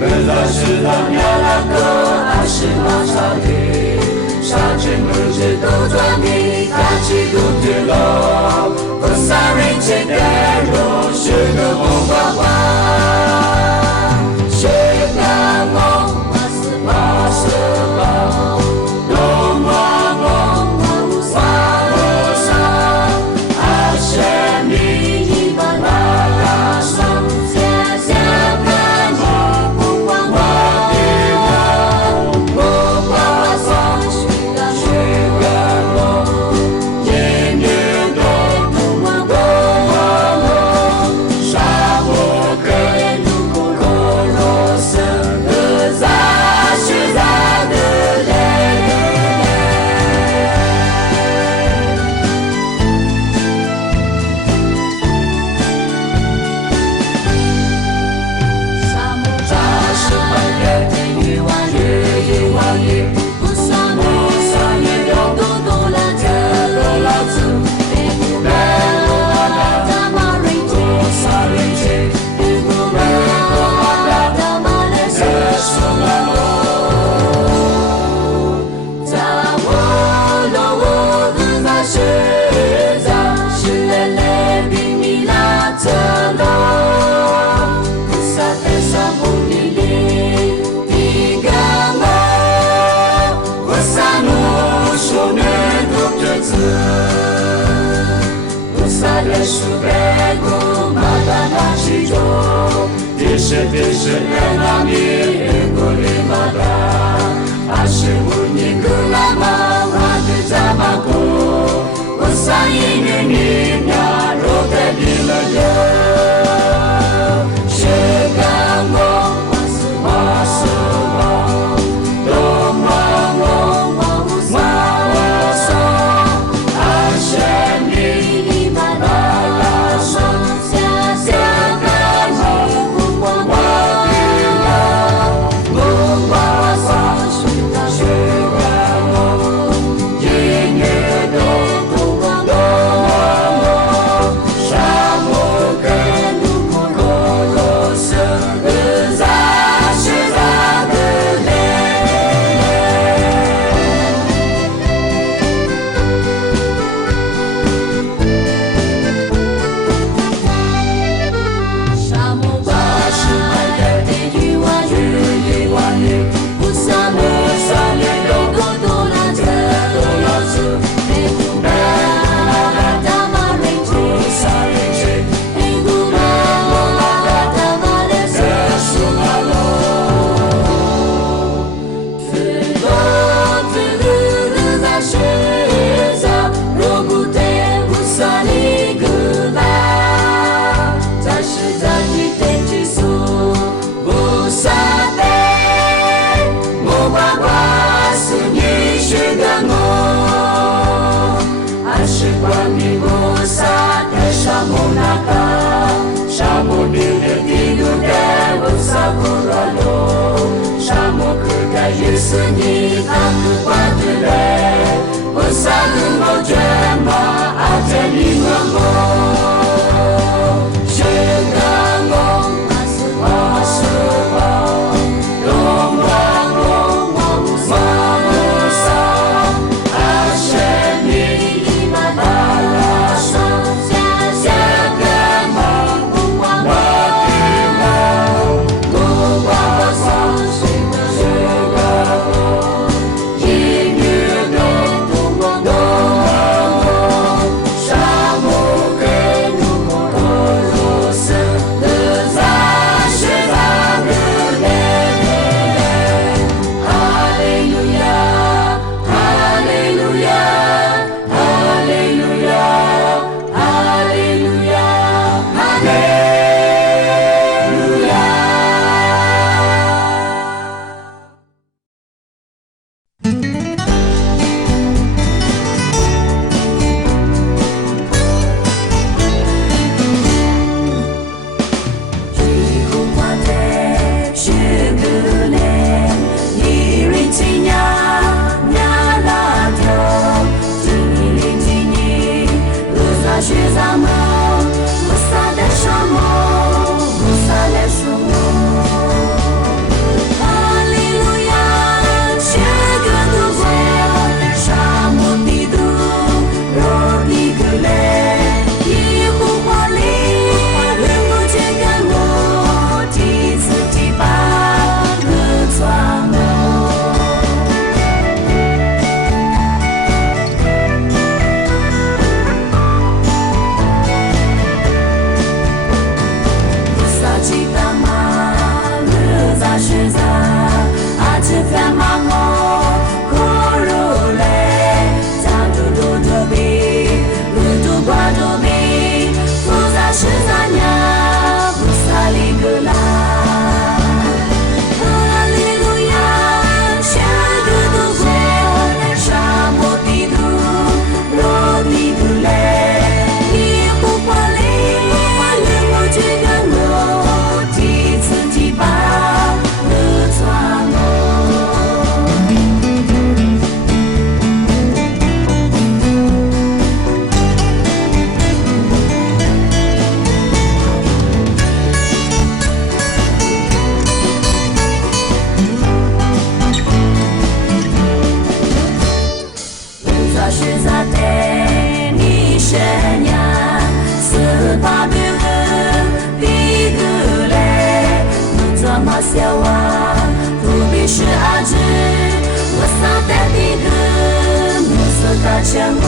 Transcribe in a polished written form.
人在世上要那个爱是那朝廷，杀尽日子都转迷，开启都跌落，不杀人间的肉，是个梦花花，是个梦，我是梦，龙王梦，我上，爱是你，马拉松，下看你，我的梦，不管我是个梦，夜夜都我沙漠跟俄罗斯的在是在的泪。扎是半夜一万日，不算年都多了子，别他妈人情，别他妈的是什么在我路的那是累比你拉着了，不撒的上不你的一个梦，我撒怒说你都这次，不撒的是别个马达那其中，电视人那里过的马达，阿是无你个拉玛，我的扎马古，我撒一年你呀，若在地了的，是个梦，我是梦，东我说，阿是你，马拉松，下看你，我的梦，不管我是个梦，夜夜都沙漠跟俄罗斯的在是在的泪。沙漠把是快的一万日，不沙漠3年都多了子，别不白他妈人情，别不白他妈的是什么路，自路在世上，若不得不算一个吧，在世上一点技术不算的，莫管我是你是个梦，还是管你我撒的沙漠那个，沙漠里的地路的我撒不软路，沙漠可该也是你看不惯的嘞，我撒的我这么爱着你们梦，是个梦，我是梦，东我上，爱是你，马拉松，下个梦，我的梦，不管我是个梦，音乐都 sama siawa tu bisu aje wasa tadi ge musa kacang